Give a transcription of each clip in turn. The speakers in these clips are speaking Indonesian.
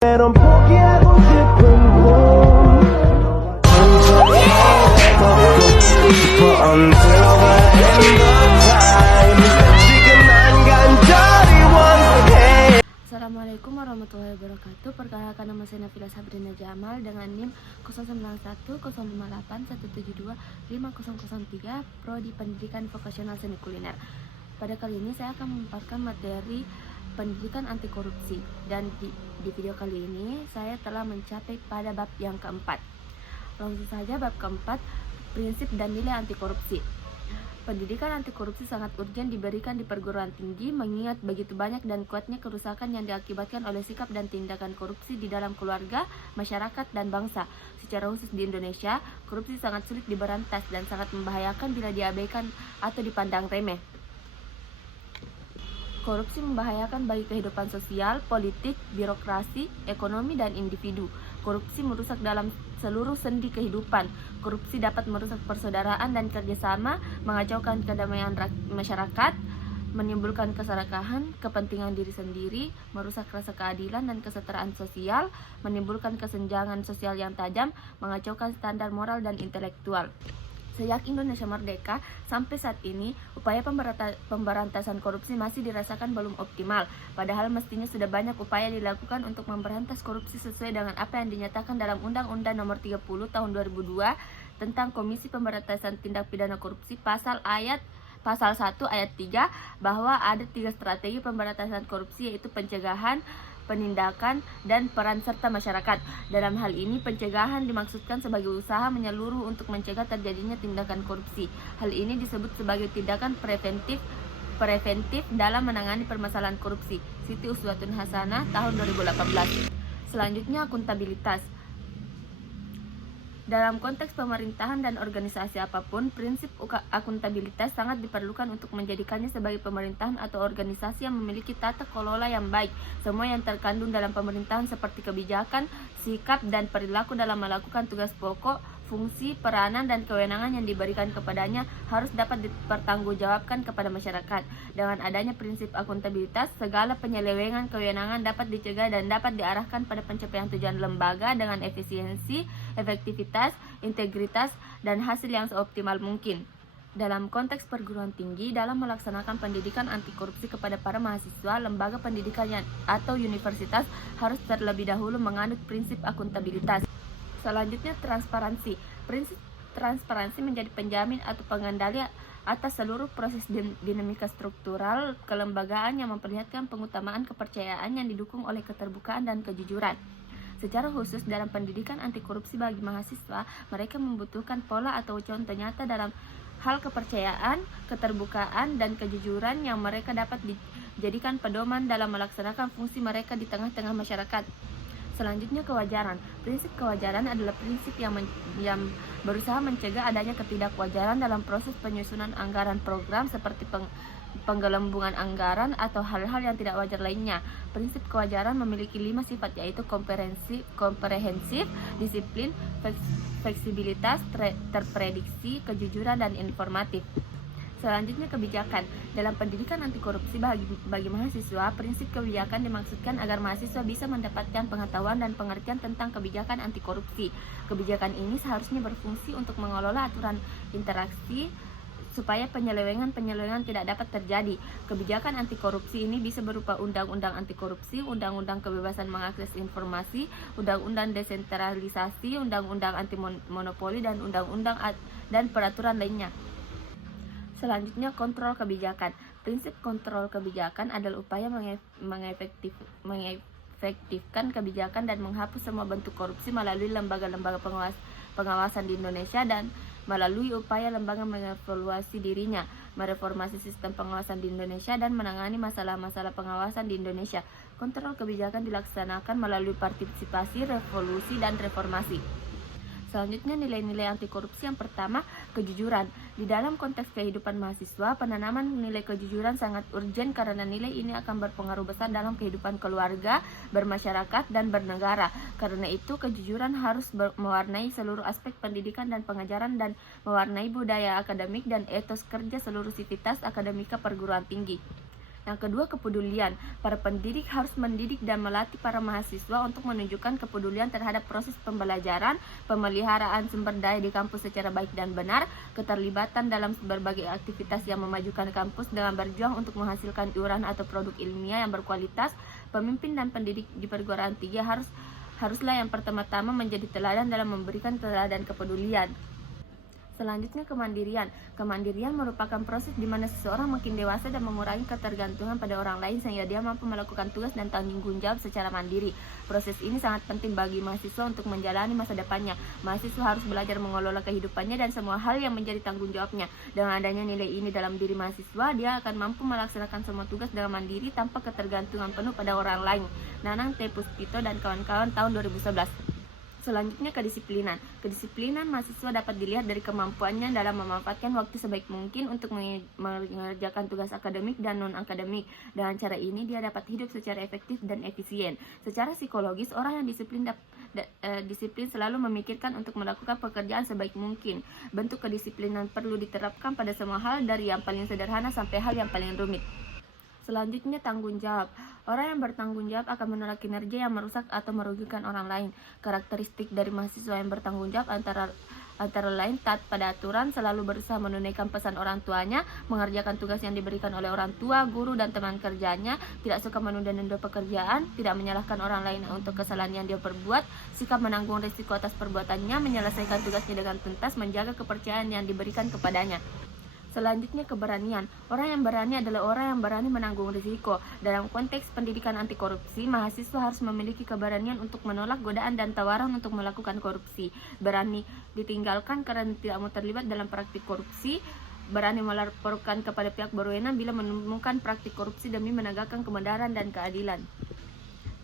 넌 포기하고 싶은 꿈 더 걷고 싶어 until the end of time 지금 난 간절히 원해. Assalamualaikum warahmatullahi wabarakatuh. Perkenalkan, nama saya Nafila Sabrina Jamal dengan NIM 091058172503 Prodi Pendidikan Vokasional Seni Kuliner. Pada kali ini saya akan memaparkan materi pendidikan anti korupsi, dan di video kali ini saya telah mencapai pada bab yang keempat. Langsung saja bab keempat, prinsip dan nilai anti korupsi. Pendidikan anti korupsi sangat urgen diberikan di perguruan tinggi, mengingat begitu banyak dan kuatnya kerusakan yang diakibatkan oleh sikap dan tindakan korupsi di dalam keluarga, masyarakat, dan bangsa. Secara khusus di Indonesia, korupsi sangat sulit diberantas dan sangat membahayakan bila diabaikan atau dipandang remeh. Korupsi membahayakan bagi kehidupan sosial, politik, birokrasi, ekonomi, dan individu. Korupsi merusak dalam seluruh sendi kehidupan. Korupsi dapat merusak persaudaraan dan kerjasama, mengacaukan kedamaian masyarakat, menimbulkan keserakahan, kepentingan diri sendiri, merusak rasa keadilan dan kesetaraan sosial, menimbulkan kesenjangan sosial yang tajam, mengacaukan standar moral dan intelektual. Sejak Indonesia merdeka sampai saat ini, upaya pemberantasan korupsi masih dirasakan belum optimal. Padahal mestinya sudah banyak upaya dilakukan untuk memberantas korupsi sesuai dengan apa yang dinyatakan dalam Undang-Undang Nomor 30 Tahun 2002 tentang Komisi Pemberantasan Tindak Pidana Korupsi Pasal 1 ayat 3 bahwa ada 3 strategi pemberantasan korupsi, yaitu pencegahan, penindakan, dan peran serta masyarakat. Dalam hal ini, pencegahan dimaksudkan sebagai usaha menyeluruh untuk mencegah terjadinya tindakan korupsi. Hal ini disebut sebagai tindakan preventif dalam menangani permasalahan korupsi. Siti Uswatun Hasanah tahun 2018. Selanjutnya, akuntabilitas. Dalam konteks pemerintahan dan organisasi apapun, prinsip akuntabilitas sangat diperlukan untuk menjadikannya sebagai pemerintahan atau organisasi yang memiliki tata kelola yang baik. Semua yang terkandung dalam pemerintahan seperti kebijakan, sikap, dan perilaku dalam melakukan tugas pokok, fungsi, peranan, dan kewenangan yang diberikan kepadanya harus dapat dipertanggungjawabkan kepada masyarakat. Dengan adanya prinsip akuntabilitas, segala penyelewengan kewenangan dapat dicegah dan dapat diarahkan pada pencapaian tujuan lembaga dengan efisiensi, efektivitas, integritas, dan hasil yang seoptimal mungkin. Dalam konteks perguruan tinggi, dalam melaksanakan pendidikan anti korupsi kepada para mahasiswa, lembaga pendidikan atau universitas harus terlebih dahulu menganut prinsip akuntabilitas. Selanjutnya, transparansi. Prinsip transparansi menjadi penjamin atau pengendali atas seluruh proses dinamika struktural kelembagaan yang memperlihatkan pengutamaan kepercayaan yang didukung oleh keterbukaan dan kejujuran. Secara khusus dalam pendidikan anti korupsi bagi mahasiswa, mereka membutuhkan pola atau contoh nyata dalam hal kepercayaan, keterbukaan, dan kejujuran yang mereka dapat dijadikan pedoman dalam melaksanakan fungsi mereka di tengah-tengah masyarakat. Selanjutnya, kewajaran. Prinsip kewajaran adalah prinsip yang berusaha mencegah adanya ketidakwajaran dalam proses penyusunan anggaran program seperti penggelembungan anggaran atau hal-hal yang tidak wajar lainnya. Prinsip kewajaran memiliki 5 sifat, yaitu komprehensif, disiplin, fleksibilitas, terprediksi, kejujuran, dan informatif. Selanjutnya, kebijakan. Dalam pendidikan anti korupsi bagi mahasiswa, prinsip kebijakan dimaksudkan agar mahasiswa bisa mendapatkan pengetahuan dan pengertian tentang kebijakan anti korupsi. Kebijakan ini seharusnya berfungsi untuk mengelola aturan interaksi supaya penyelewengan tidak dapat terjadi. Kebijakan anti korupsi ini bisa berupa undang-undang anti korupsi, undang-undang kebebasan mengakses informasi, undang-undang desentralisasi, undang-undang anti monopoli, dan undang-undang dan peraturan lainnya. Selanjutnya, kontrol kebijakan. Prinsip kontrol kebijakan adalah upaya mengefektifkan kebijakan dan menghapus semua bentuk korupsi melalui lembaga-lembaga pengawasan di Indonesia dan melalui upaya lembaga mengevaluasi dirinya, mereformasi sistem pengawasan di Indonesia, dan menangani masalah-masalah pengawasan di Indonesia. Kontrol kebijakan dilaksanakan melalui partisipasi, revolusi, dan reformasi. Selanjutnya, nilai-nilai anti korupsi. Yang pertama, kejujuran. Di dalam konteks kehidupan mahasiswa, penanaman nilai kejujuran sangat urgen karena nilai ini akan berpengaruh besar dalam kehidupan keluarga, bermasyarakat, dan bernegara. Karena itu, kejujuran harus mewarnai seluruh aspek pendidikan dan pengajaran dan mewarnai budaya akademik dan etos kerja seluruh sivitas akademika perguruan tinggi. Yang kedua, kepedulian. Para pendidik harus mendidik dan melatih para mahasiswa untuk menunjukkan kepedulian terhadap proses pembelajaran, pemeliharaan sumber daya di kampus secara baik dan benar, keterlibatan dalam berbagai aktivitas yang memajukan kampus dengan berjuang untuk menghasilkan iuran atau produk ilmiah yang berkualitas. Pemimpin dan pendidik di perguruan tinggi haruslah yang pertama-tama menjadi teladan dalam memberikan teladan kepedulian. Selanjutnya, kemandirian. Kemandirian merupakan proses di mana seseorang makin dewasa dan mengurangi ketergantungan pada orang lain sehingga dia mampu melakukan tugas dan tanggung jawab secara mandiri. Proses ini sangat penting bagi mahasiswa untuk menjalani masa depannya. Mahasiswa harus belajar mengelola kehidupannya dan semua hal yang menjadi tanggung jawabnya. Dengan adanya nilai ini dalam diri mahasiswa, dia akan mampu melaksanakan semua tugas dengan mandiri tanpa ketergantungan penuh pada orang lain. Nanang T. Puspito dan kawan-kawan, tahun 2011. Selanjutnya, kedisiplinan. Kedisiplinan mahasiswa dapat dilihat dari kemampuannya dalam memanfaatkan waktu sebaik mungkin untuk mengerjakan tugas akademik dan non-akademik. Dengan cara ini, dia dapat hidup secara efektif dan efisien. Secara psikologis, orang yang disiplin selalu memikirkan untuk melakukan pekerjaan sebaik mungkin. Bentuk kedisiplinan perlu diterapkan pada semua hal, dari yang paling sederhana sampai hal yang paling rumit. Selanjutnya, tanggung jawab. Orang yang bertanggung jawab akan menolak kinerja yang merusak atau merugikan orang lain. Karakteristik dari mahasiswa yang bertanggung jawab antara lain taat pada aturan, selalu berusaha menunaikan pesan orang tuanya, mengerjakan tugas yang diberikan oleh orang tua, guru, dan teman kerjanya, tidak suka menunda-nunda pekerjaan, tidak menyalahkan orang lain untuk kesalahan yang dia perbuat, sikap menanggung risiko atas perbuatannya, menyelesaikan tugasnya dengan tuntas, menjaga kepercayaan yang diberikan kepadanya. Selanjutnya, keberanian. Orang yang berani adalah orang yang berani menanggung risiko. Dalam konteks pendidikan anti korupsi, mahasiswa harus memiliki keberanian untuk menolak godaan dan tawaran untuk melakukan korupsi. Berani ditinggalkan karena tidak mau terlibat dalam praktik korupsi. Berani melaporkan kepada pihak berwenang bila menemukan praktik korupsi demi menegakkan kebenaran dan keadilan.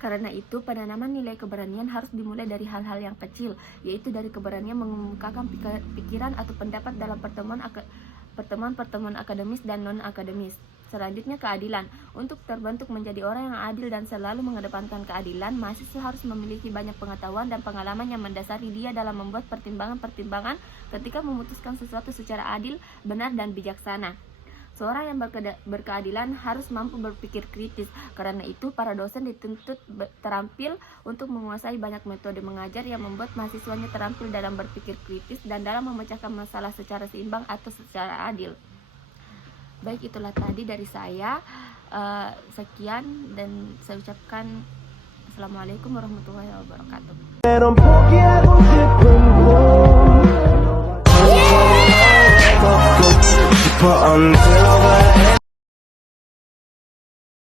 Karena itu, penanaman nilai keberanian harus dimulai dari hal-hal yang kecil, yaitu dari keberanian mengemukakan pikiran atau pendapat dalam pertemuan akademis dan non-akademis. Selanjutnya, keadilan. Untuk terbentuk menjadi orang yang adil dan selalu mengedepankan keadilan, mahasiswa harus memiliki banyak pengetahuan dan pengalaman yang mendasari dia dalam membuat pertimbangan-pertimbangan ketika memutuskan sesuatu secara adil, benar, dan bijaksana. Seorang yang berkeadilan harus mampu berpikir kritis. Karena itu, para dosen dituntut terampil untuk menguasai banyak metode mengajar yang membuat mahasiswanya terampil dalam berpikir kritis dan dalam memecahkan masalah secara seimbang atau secara adil. Baik, itulah tadi dari saya. Sekian, dan saya ucapkan Assalamualaikum warahmatullahi wabarakatuh. Pero pogiago 싶은 곳 Until